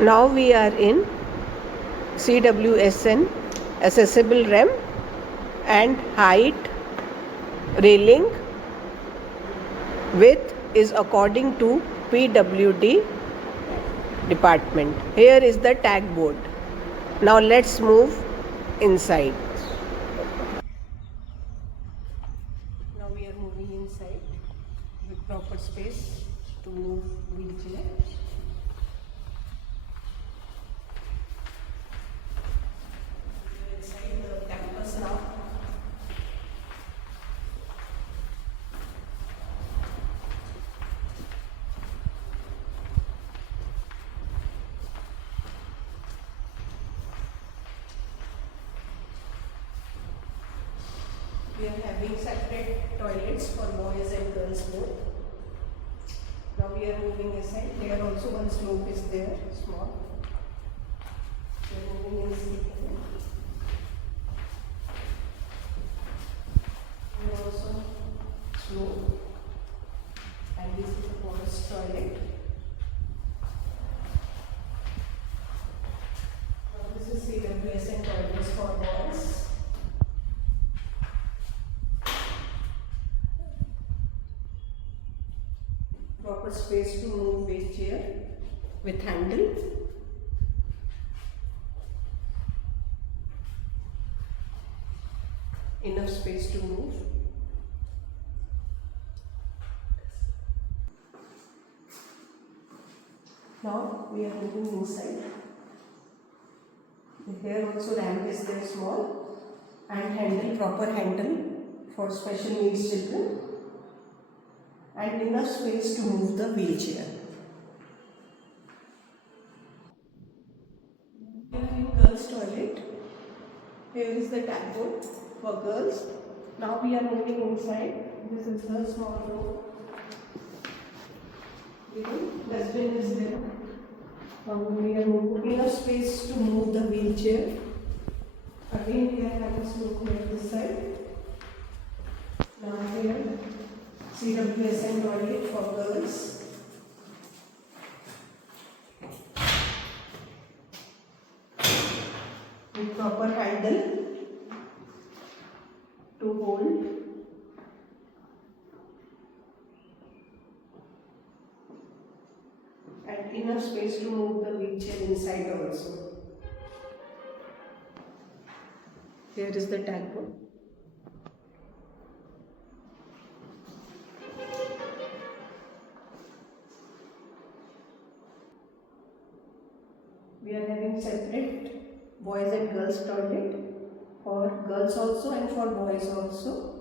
Now we are in CWSN accessible ramp and height railing. Width is according to PWD department. Here is the tag board. Now let's move inside. Now we are moving inside with proper space to move wheelchair. We are inside the campus now. We are having separate toilets for boys and girls both. Now we are moving aside. There also one slope is there, small. We are moving inside. Here also slope. And this is the boys' toilet. Now this is CWSN toilets for boys. Proper space to move wheelchair with handle. Enough space to move. Now we are moving inside. Here also ramp is there small and handle, proper handle for special needs children. And enough space to move the wheelchair. We are in girls' toilet. Here is the tap board for girls. Now we are moving inside. This is the small room. Dustbin is there. Now we are moving enough space to move the wheelchair. Again we are having slope here this side. Now here CWSN toilet for girls. With proper handle to hold. And enough space to move the wheelchair inside also. Here is the tag board. We are having separate boys and girls toilet for girls also and for boys also.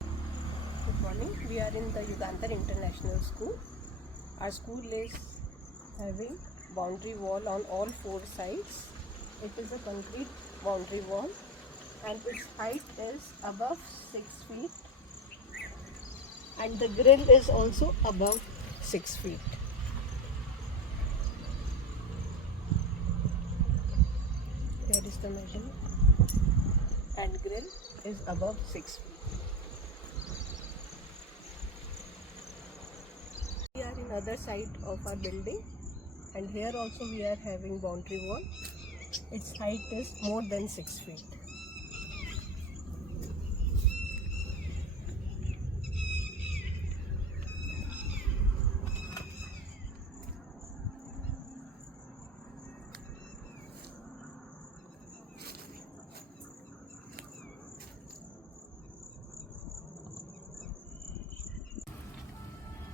Good morning. We are in the Ugandhar International School. Our school is having boundary wall on all four sides. It is a concrete boundary wall and its height is above 6 feet. And the grill is also above 6 feet. Here is the measurement. And grill is above 6 feet. We are in other side of our building, and here also we are having boundary wall. Its height is more than 6 feet.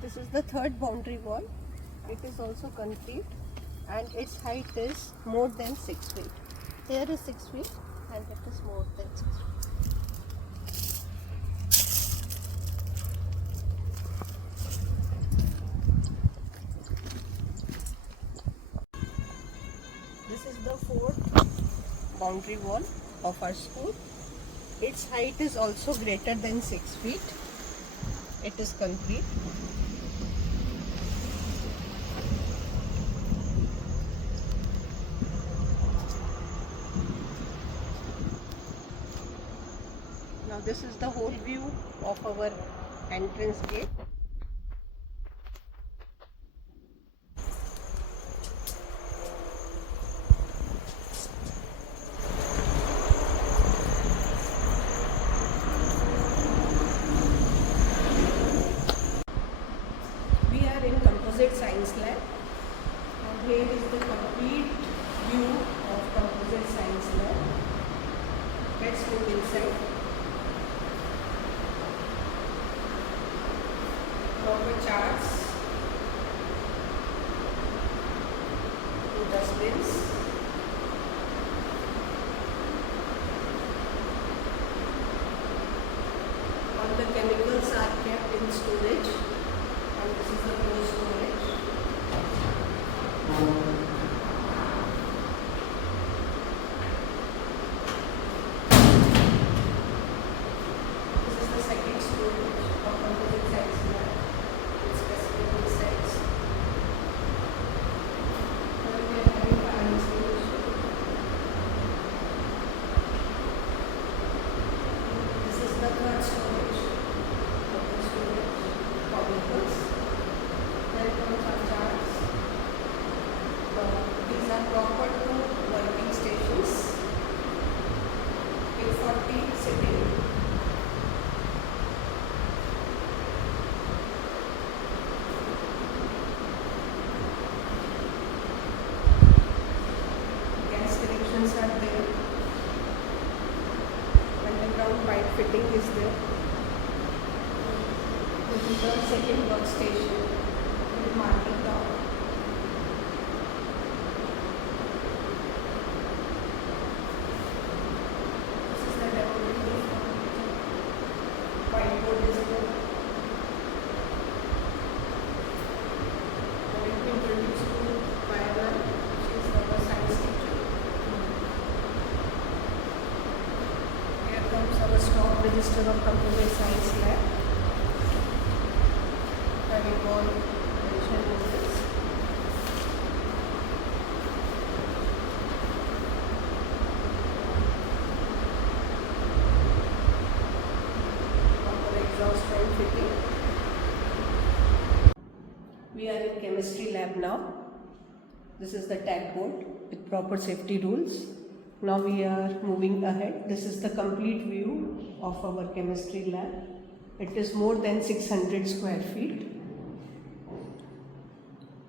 This is the third boundary wall. It is also concrete and its height is more than 6 feet. Here is 6 feet and it is more than 6 feet. This is the fourth boundary wall of our school. Its height is also greater than 6 feet. It is concrete. Now this is the whole view of our entrance gate. We are in Composite Science Lab, and here is the complete view of Composite Science Lab. Let's move inside. Proper charts, two dustbins, all the chemicals are kept in storage, and this is the closed storage. This is the second storage of Composite Science Lab. It's specific insights. Here we are having fire extinguisher. This is the third storage. Open storage for vehicles. Then comes our charts. These are proper two working stations with 40 sitting. Gas connections are there. Underground pipe fitting is there. This is the second workstation with marking top. This is the laboratory. Whiteboard is there. Now let me introduce to Maya. She is our science teacher. Here comes our stock register of Composite Science Lab. Having all mentioned in this. Proper exhaust fan fitting. We are in chemistry lab now. This is the tag board with proper safety rules. Now we are moving ahead. This is the complete view of our chemistry lab. It is more than 600 square feet.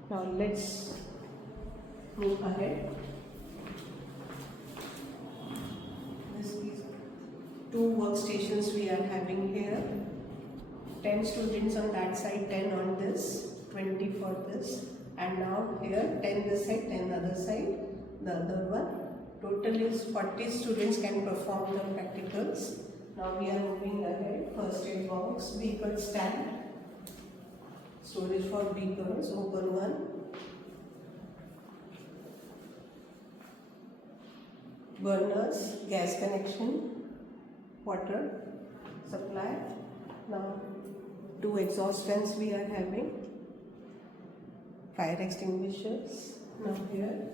Now let's move ahead. This is two workstations we are having here. 10 students on that side, 10 on this, 20 for this. And now here 10 this side, 10 other side, the other one. Total is 40 students can perform the practicals. Now we are moving ahead. First aid box, beaker stand, storage for beakers, open one. Burners, gas connection, water supply. Now two exhaust fans we are having. Fire extinguishers. Now here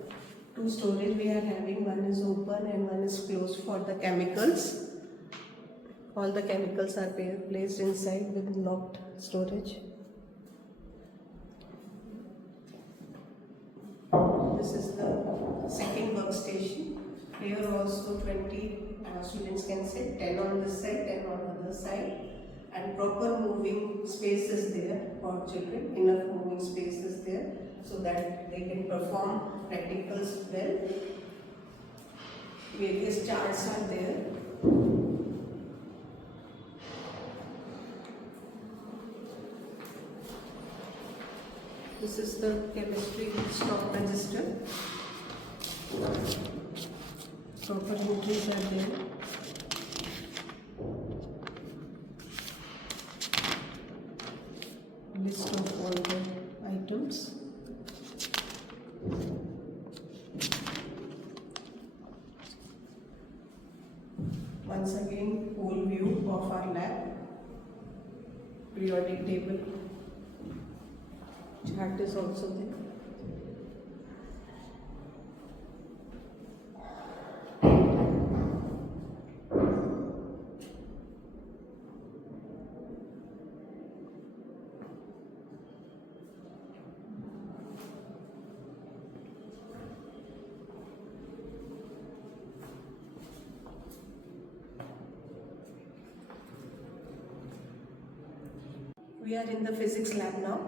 two storage we are having. One is open and one is closed for the chemicals. All the chemicals are placed inside with locked storage. This is the second workstation. Here also 20 students can sit, 10 on this side, 10 on the other side. And proper moving space is there for children, enough moving space is there so that they can perform practicals well. Various charts are there. This is the chemistry stock register. Proper entries are there. List of all the items. Once again, whole view of our lab. Periodic table. Chart is also there. We are in the physics lab now.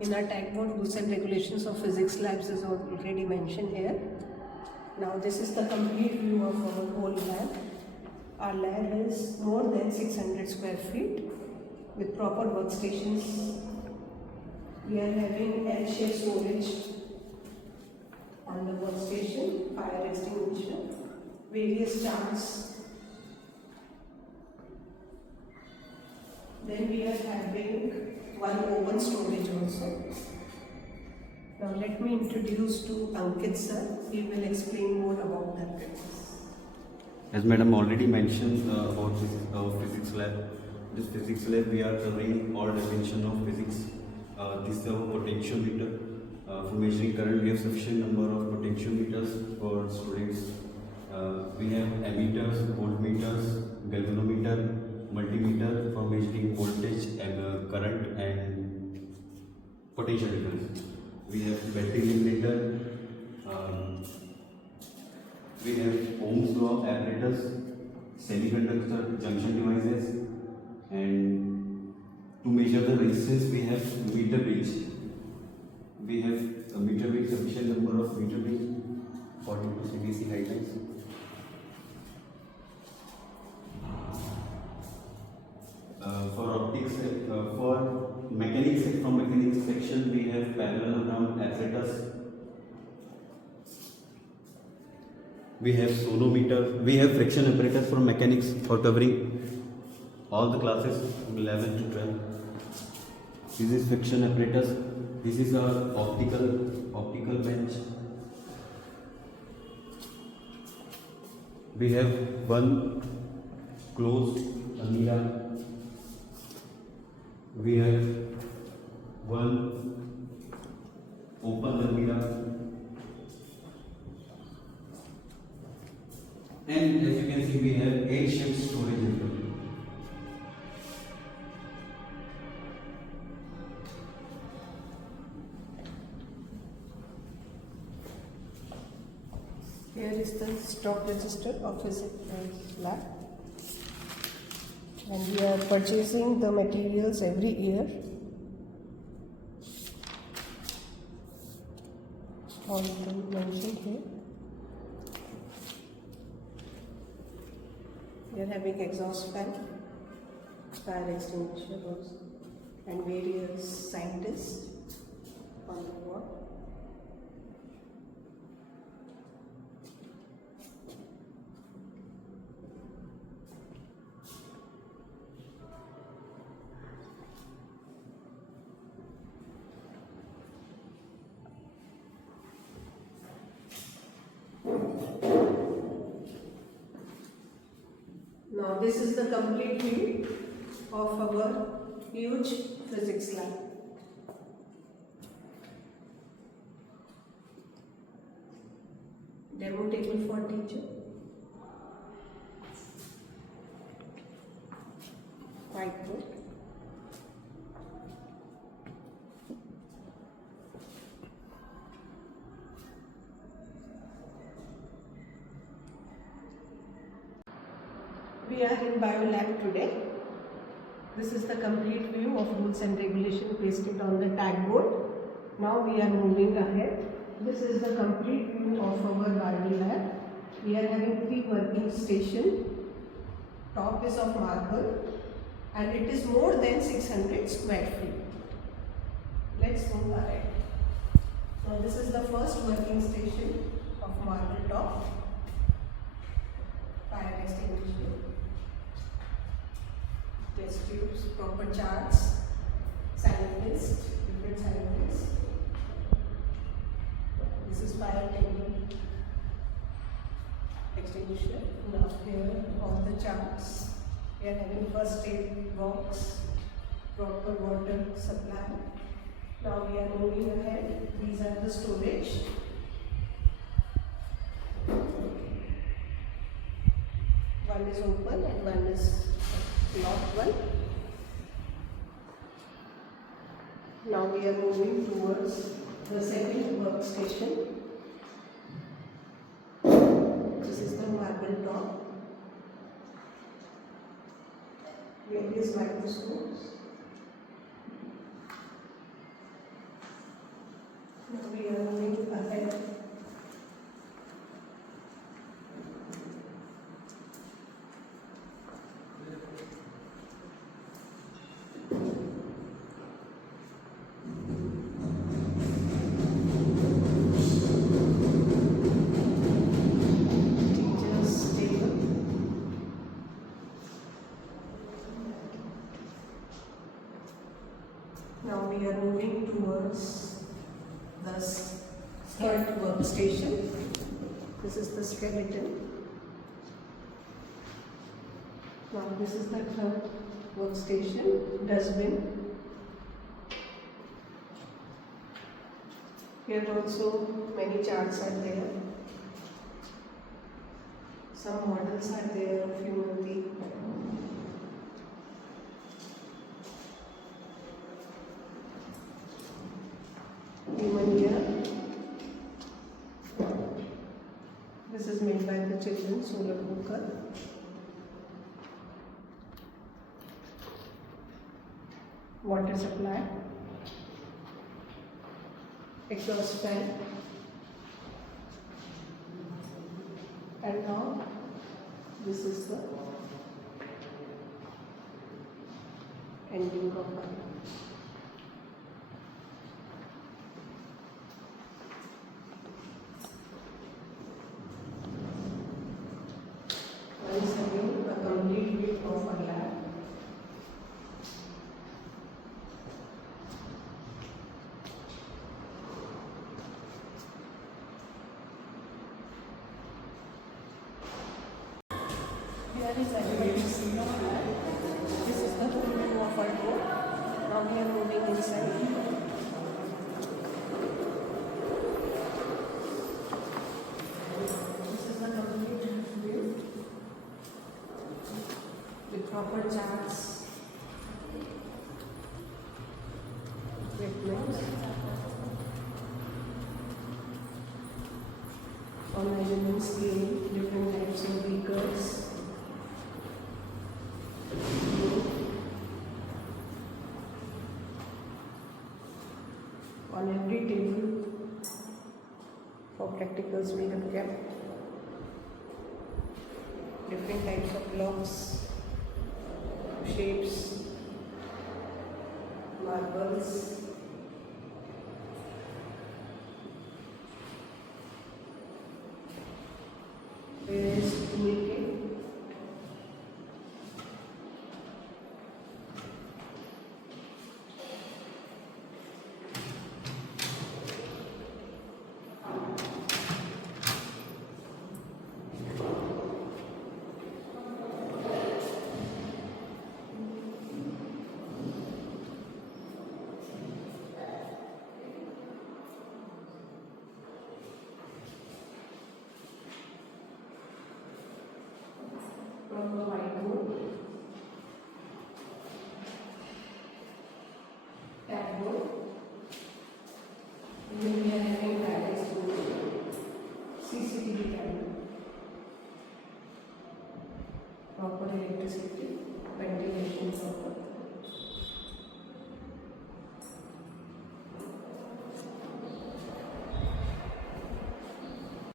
In our tag board, rules and regulations of physics labs is already mentioned here. Now this is the complete view of our whole lab. Our lab is more than 600 square feet with proper workstations. We are having L-shaped storage on the workstation, fire extinguisher, various charts. Then we are having one open storage also. Now let me introduce to Ankit sir. He will explain more about that. As Madam already mentioned about physics lab, this physics lab we are covering all dimension of physics. This is our potentiometer. For measuring current, we have sufficient number of potentiometers for students. We have ammeters, voltmeters, galvanometer, multimeter for measuring voltage and current and potential difference. We have battery eliminator. We have Ohm's law apparatus, semiconductor junction devices, and to measure the resistance we have meter bridge. We have a meter bridge, sufficient number of meter bridge according to CBSE guidelines. For optics, for mechanics, from mechanics section we have parallelogram apparatus. We have sonometer. We have friction apparatus for mechanics for covering all the classes from 11 to 12. This is friction apparatus. This is our optical bench. We have one closed almirah. We have one open almirah. And as you can see, we have 8 shaped storage as well. Here is the stock register of physics lab. And we are purchasing the materials every year. All mentioned here. We are having exhaust fan, fire extinguisher also, and various scientists on the board. Now this is the complete view of our huge physics lab. Demo table for teacher. Whiteboard. We are in biolab today. This is the complete view of rules and regulations pasted on the tag board. Now we are moving ahead. This is the complete view of our biolab. We are having 3 working stations. Top is of marble and it is more than 600 square feet. Let's move ahead. Now this is the first working station of marble top. Fire extinguisher. Test tubes, proper charts, scientists, different scientists. This is fire table extinguisher. Now here all the charts. We are having first aid box, proper water supply. Now we are moving ahead. These are the storage. One is open and one is locked one. Now we are moving towards the second workstation. This is the marble top. Various microscopes, we are moving ahead. Teachers table. Now we are moving towards the third workstation. This is the skeleton. Now this is the third workstation, dustbin. Here also many charts are there. Some models are there of humanity. Human ear. This is made by the children, solar cooker. Water supply. Exhaust fan. And now this is the ending of it. Once again, a complete view of our lab. Here is everybody's scene of lab. This is the full view of our door. Now we are moving inside. This is the complete view with proper charts, equipment, on measurement scale, different types of beakers. On every table for practicals we have kept different types of blocks, shapes, marbles,